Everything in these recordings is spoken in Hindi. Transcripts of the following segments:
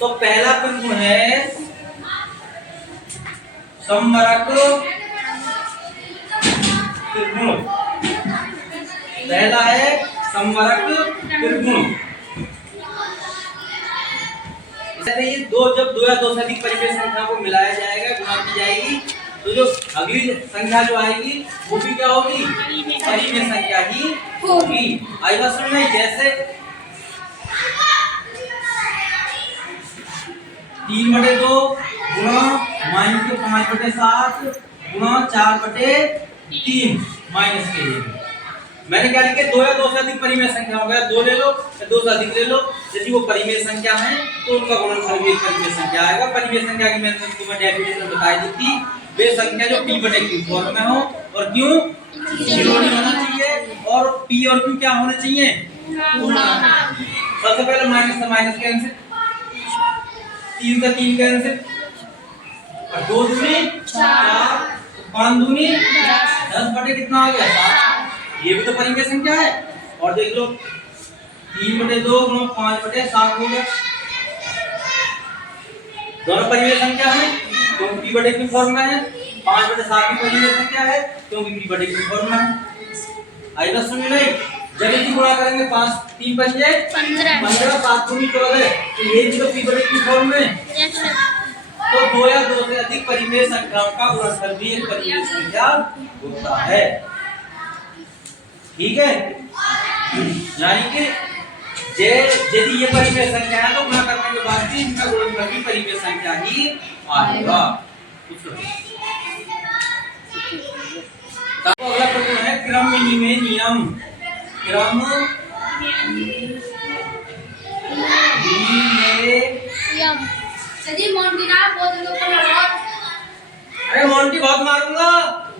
तो पहला त्रिगुण है समवरक त्रिगुण। पहला है समवरक त्रिगुण। ये जब दो या दो से अधिक परिमेय संख्या को मिलाया जाएगा, गुणा की जाएगी, तो जो अगली संख्या जो आएगी वो भी क्या होगी? परिमेय संख्या ही होगी। आई बात समझ में? जैसे 3/2 गुणा -5/7 गुणा 4/3 माइनस के लिए मैंने क्या लिखे? दो या दो से अधिक परिमेय संख्या हो गया, दो ले लो या दो से अधिक ले लो। यदि वो परिमेय संख्या है तो उनका गुणनफल भी एक परिमेय संख्या आएगा। परिमेय संख्या की मैंने तुम्हें डेफिनेशन बताई दी थी, वे संख्या जो p/q फॉर्म में हो और क्यों 0 नहीं होना चाहिए, और p और q क्या होने चाहिए? सबसे पहले माइनस से माइनस कैंसिल, 3 से 3 कैंसिल, और 2 दूनी 4, 5 दूनी 10 बटे कितना आ गया? 7। ये भी तो परिमेय संख्या है। और देख लो 3/2 गुणा 5/7 हो गया। दोनों परिमेय संख्या है क्योंकि p/q फॉर्म में है। 5/7 भी परिमेय संख्या है क्योंकि p/q फॉर्म में है। आई बात समझ नहीं? जब इनकी गुणा करेंगे 5 3 पंजे 15 7 दूनी 14, तो ये भी तो p/q फॉर्म में। तो दो या दो से अधिक परिमेय संख्याओं का गुणनफल भी एक परिमेय संख्या होता है। ठीक है, यानी कि यदि ये परिमेय संख्या है तो गुणा करने के बाद भी इनका गुणनफल भी परिमेय संख्या ही आएगा। तो अगला प्रश्न है क्रम विनिमय नियम। क्रम विनिमय नियम। सजी मोंटी ना बोतल को लगा। अरे मोंटी बहुत मारूंगा।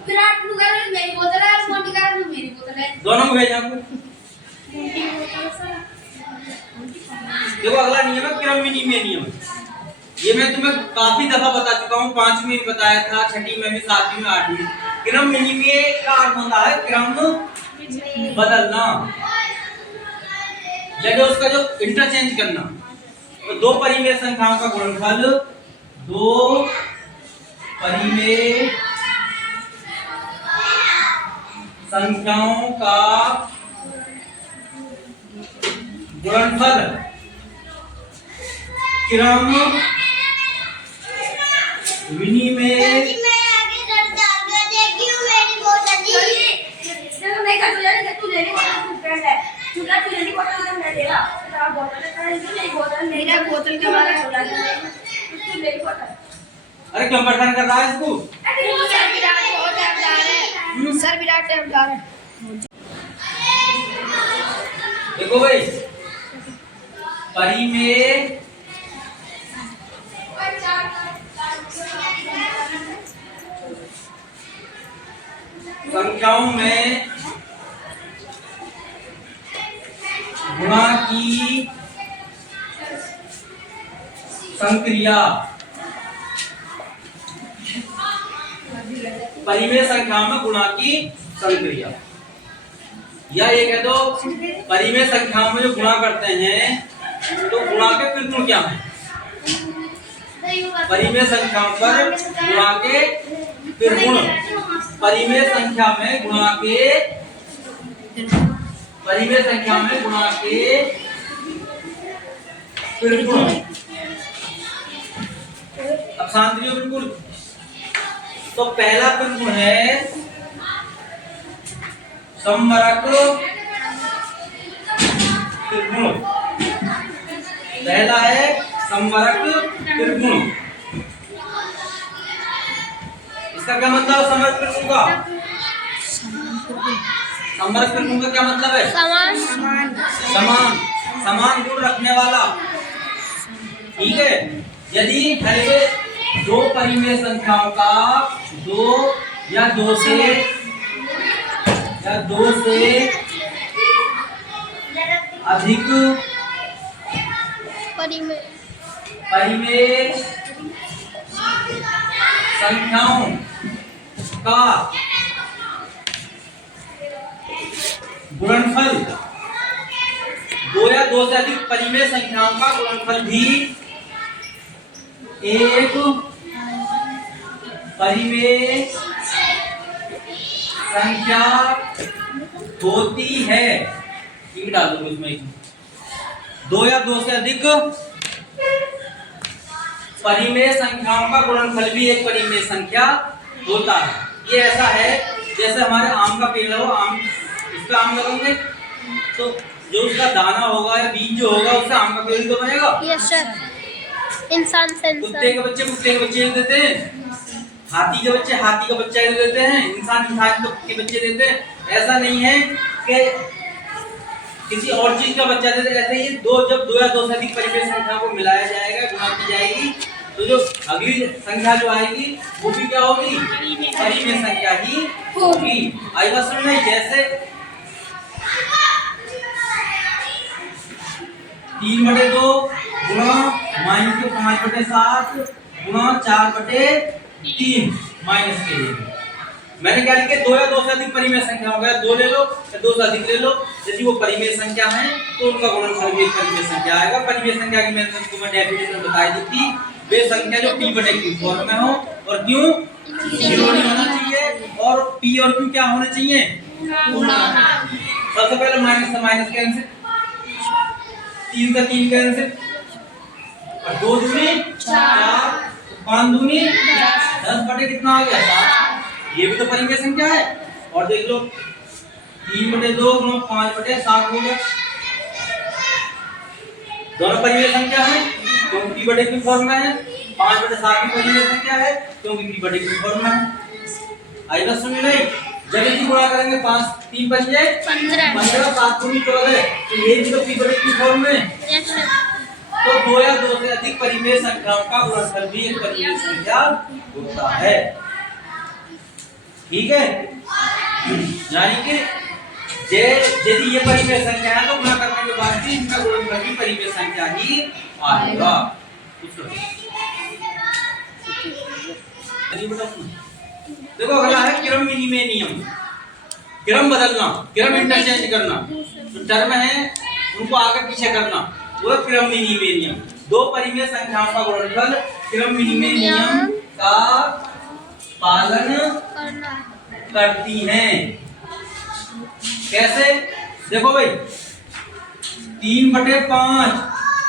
विराट लुगार मेरी बोतल है, मोंटी का मेरी बोतल है, दोनों को भेजा आपको। देखो अगला नियम है क्रम विनिमय नियम। ये मैं तुम्हें काफी दफा बता चुका हूँ, 5वीं में बताया था, 6ठी में भी, 7वीं में, 8वीं। क्रम विनिमय का अर्थ होता है क्रम बदलना, जगह उसका जो इंटरचेंज करना। तो दो परिमेय संख्याओं का गुणनफल, दो परिमेय संख्याओं का गुणनफल क्रम विनिमय अरे क्यों परेशान कर रहा है इसको? सर विराट टैबदार है। देखो भाई, परिमेय संख्याओं में गुणा की संक्रिया, परिमेय संख्याओं में गुणा की संक्रिया, या ये कह दो परिमेय संख्याओं में जो गुणा करते हैं तो गुणा के त्रिगुण क्या हैं? परिमेय संख्याओं पर गुणा के त्रिगुण, परिमेय संख्या में गुणा के, परिमेय संख्या में गुणा के त्रिगुण। अब शांति हो बिल्कुल। तो पहला त्रिगुण है समवरक त्रिगुण। पहला है समवरक त्रिगुण। इसका क्या मतलब? समवरक त्रिगुण का समवरक त्रिगुण का क्या मतलब है? समान समान गुण रखने वाला। ठीक है, यदि दो परिमेय संख्याओं का दो या दो से अधिक परिमेय संख्याओं का गुणनफल, दो या दो से अधिक परिमेय संख्याओं का गुणनफल भी एक परिमेय संख्या होती है, इंक डाल दो इसमें, दो या दो से अधिक परिमेय संख्याओं का गुणनफल भी एक परिमेय संख्या होता है। ये ऐसा है जैसे हमारे आम का पेड़ हो, आम इसका आम लगाओगे तो जो उसका दाना होगा या बीज जो होगा उससे आम का पेड़ तो बनेगा। Yes sir. इंसान से कुत्ते के बच्चे देते हैं, हाथी के बच्चे हाथी का बच्चा देते हैं, इंसान के बच्चे देते हैं। ऐसा नहीं है कि किसी और चीज का बच्चा देते। ऐसे ही जब दो या दो से अधिक परिमेय संख्या को मिलाया जाएगा, गुणा की जाएगी, तो जो अगली संख्या जो आएगी वो भी क्या होगी, परिमेय संख्या ही होगी। आई बात समझ में? जैसे 3/2 गुणा -5/7 गुणा 4/3 माइनस के लिए मैंने क्या लिखा, दो या दो से अधिक परिमेय संख्या हो गया, दो ले लो या दो से अधिक ले लो, यदि वो परिमेय संख्या है तो उनका गुणनफल भी एक परिमेय संख्या आएगा। परिमेय संख्या की मैंने तुम्हें डेफिनेशन बताई दी थी, वे संख्या जो p/q फॉर्म में हो और क्यों 0 नहीं होना चाहिए, और p और q क्या होने चाहिए, पूर्ण। सबसे पहले माइनस से माइनस कैंसिल, 3 से 3 कैंसिल, और 2 दूनी 4, 5 दूनी 10 बटे कितना आ गया 7। ये भी तो परिमेय संख्या है। और देख लो 3/2 गुणा 5/7 हो गया, दोनों परिमेय संख्या है क्योंकि p/q फॉर्म में है। 5/7 भी परिमेय संख्या है क्योंकि p/q फॉर्म में है। आई बात समझ में? जब इसे गुणा करेंगे 5 3 पंजे 15 7 दूनी 14, तो ये भी तो p/q फॉर्म में है। Yes sir. तो दो या दो से अधिक परिमेय संख्याओं का गुणनफल भी एक परिमेय संख्या होता है। ठीक है, यानी कि यदि ये परिमेय संख्या है तो गुणा करने के बाद भी इनका गुणनफल भी परिमेय संख्या ही आएगा। देखो अगला है क्रम विनिमय नियम, क्रम बदलना, क्रम इंटरचेंज करना। जो टर्म है उनको आगे पीछे करना, वो क्रम विनिमय नियम। दो परिमेय संख्याओं का गुणनफल क्रम विनिमय नियम का पालन करती हैं। कैसे? देखो भाई 3/5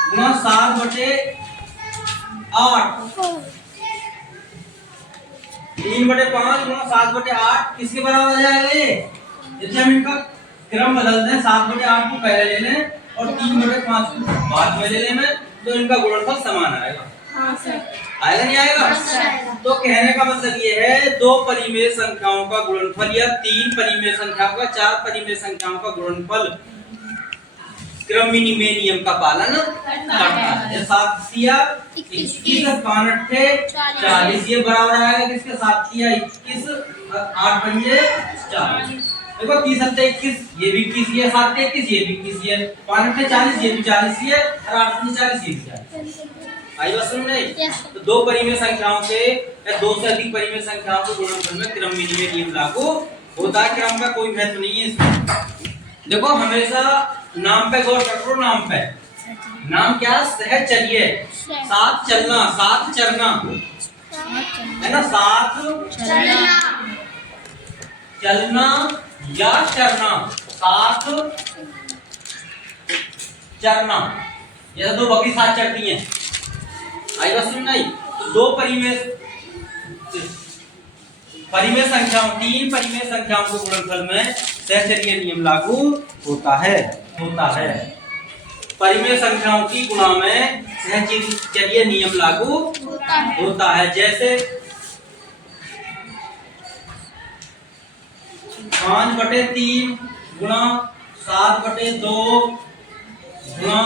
गुणा 7/8, 3/5 गुणा 7/8 किसके बराबर आ जाएगा ये? यदि हम इनका क्रम बदलते हैं, 7/8 को पहले ले लें और 3/5 को बाद में ले लें, तो इनका गुणनफल समान आएगा। आएगा नहीं आएगा? तो कहने का मतलब ये है दो परिमेय संख्याओं का गुणनफल या 3 परिमेय संख्याओं का 4 परिमेय संख्याओं का गुणनफल क्रम विनिमय नियम का पालन करता है। 7 या 21 5 40, ये बराबर आएगा किसके? 7 या 21 8 पंजे 40। देखो 30 21, ये भी 21, ये 7 21, ये भी 21, ये 5 40, ये भी 40, ये और 8 40, ये भी 40। आई बात समझ में? तो दो परिमेय संख्याओं के या दो से अधिक परिमेय संख्याओं के गुणनफल में क्रम विनिमय नियम लागू होता है। क्रम का कोई महत्व नहीं है इसमें। देखो हमेशा नाम पे गौर करो, नाम पे। नाम क्या? सहचर्य, साथ चलना, साथ चलना है ना, साथ चलना या चरना, साथ चरना। जैसे दो बकरी साथ चलती हैं, आई बात समझ नहीं? तो दो परिमेय संख्याओं, 3 परिमेय संख्याओं के गुणनफल में सहचर्य नियम लागू होता है। परिमेय संख्याओं की गुणा में सहचर्य नियम लागू होता है। जैसे 5/3 गुणा 7/2 गुणा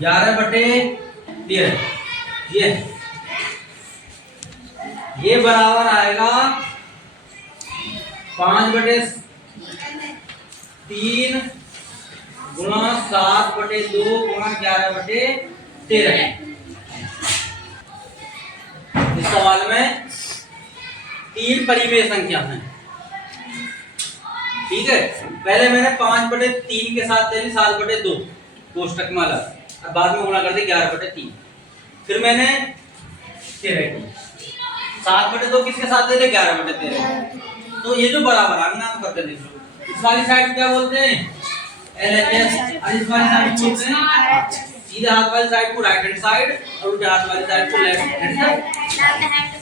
11/13, ये बराबर आएगा 5/3 गुणा 7/2 गुणा 11/13। इस सवाल में 3 परिमेय संख्या हैं, ठीक है, पहले मैंने 5/3 के साथ ले ली 7/2 कोष्टक में अलग, और बाद में गुणा कर दी 11/3। फिर मैंने 13 की 7/2 किसके साथ ले ली 11/13। तो ये जो बराबर है नाम करके लिख लो। इस वाली साइड क्या बोलते हैं LHS, और इस वाली साइड बोलते हैं सीधे हाथ वाली साइड को राइट हैंड साइड और उल्टे हाथ वाली साइड को लेफ्ट हैंड साइड।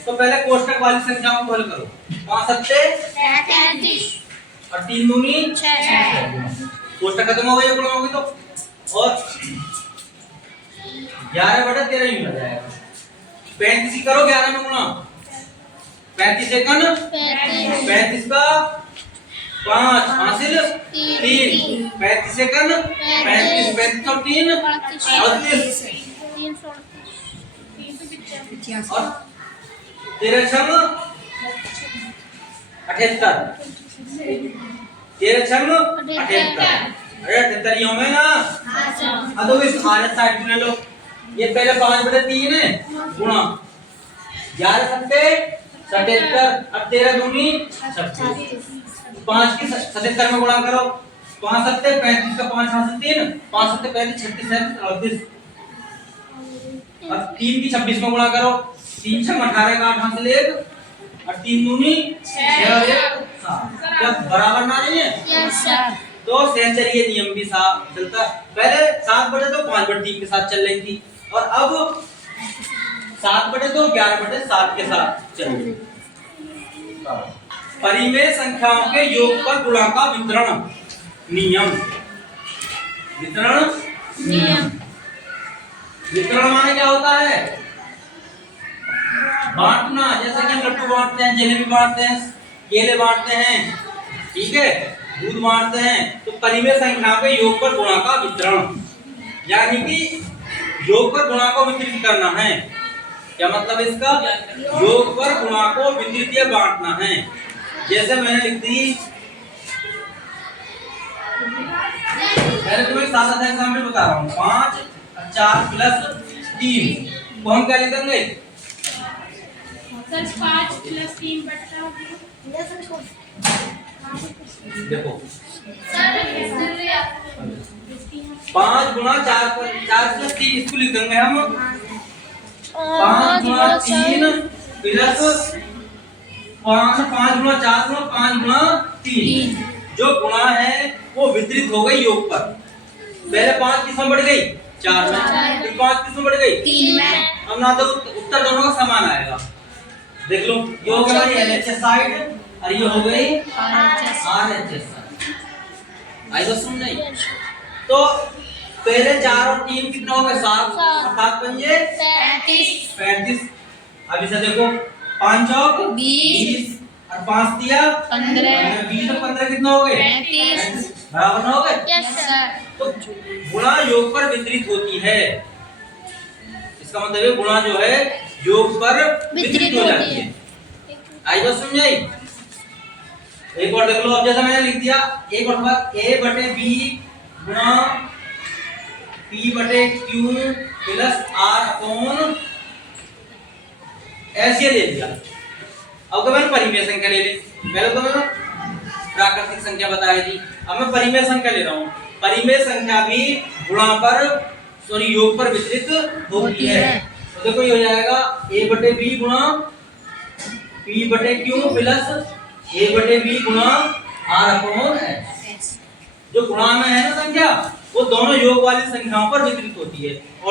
तो पहले कोष्टक वाली संख्याओं को हल करो। 5 सत्ते 33 और 3 दूनी 6 कोष्टक खत्म हो गई, गुणा हो गई तो, और 11/13 ही मिल जाएगा। 35 ही करो 11 में गुणा, 35 सेकंड 35 का 5 हासिल 3, 35 सेकंड 35 35 और 3 38 और 13 छंग 78, 13 छंग 78। अरे 78 ही होंगे ना। अब तो इस आर साइड में ले लो, ये पहले 5/3 है गुणा 11 सत्ते 77 और 13 दूनी 36। 5 की 77 में गुणा करो, 5 सत्ते 35 का 5 हासिल 3, 5 सत्ते 35 36 37 38 और 3 की 26 में गुणा करो, 3 6 18 का 8 हासिल 1 और 3 दूनी 6 और 1 7। क्या बराबर ना नहीं है? Yes sir. तो सेंसर ये नियम भी साफ चलता। पहले 7/2 5/3 के साथ चल रही थी, और अब 7/2 11/7 के साथ चल रही है। परिमेय संख्याओं के योग पर गुणा का वितरण नियम। वितरण नियम वितरण माने क्या होता है? बांटना। जैसे कि हम लड्डू बांटते हैं, जलेबी बांटते हैं, केले बांटते हैं, ठीक है, दूध बांटते हैं। तो परिमेय संख्या के योग पर गुणा का वितरण, यानी कि योग पर गुणा को वितरित करना है। क्या मतलब इसका? योग पर गुणा को वितरित या बांटना है। जैसे मैंने लिख दी, पहले तुम्हें सादा सा एग्जाम्पल बता रहा हूँ। 5 और 4 + 3 को हम क्या लिखेंगे? 5 + 3 देखो सर 5 गुणा 4 + 3 इसको लिखेंगे हम 5 गुणा 3 प्लस 5 गुणा 4 गुणा 5 गुणा 3। जो गुणा है वो वितरित हो गई योग पर। पहले 5 किसमें बढ़ गई? 4 में। फिर 5 किसमें बढ़ गई? 3 में। अब ना तो उत्तर दोनों का समान आएगा। देख लो, ये हो गया LHS साइड और ये हो गई RHS साइड। आई तो समझ नहीं? तो पहले 4 और 3 कितना हो गया? 7 और 7 पंजे 35। अब इसे देखो, 5 चौक 20 और 5 दिया 15। 20 और 15 कितना हो गए? 35। बराबर ना हो गए? Yes sir. तो गुणा योग पर वितरित होती है। इसका मतलब है गुणा जो है योग पर वितरित हो जाती है। आई बात समझ आई? एक और देख लो। अब जैसा मैंने लिख दिया, एक और बात, A/B गुणा P/Q प्लस R/, ऐसे ले लिया। अब तो मैंने परिमेय संख्या ले ली। पहले तो मैंने प्राकृतिक संख्या बताई थी, अब मैं परिमेय संख्या ले रहा हूँ। परिमेय संख्या भी गुणा पर योग पर वितरित होती है। तो देखो ये हो जाएगा A/B गुणा P/Q प्लस A/B गुणा R/S। जो गुणा में है ना संख्या, वो दोनों योग वाली संख्याओं पर वितरित होती है। और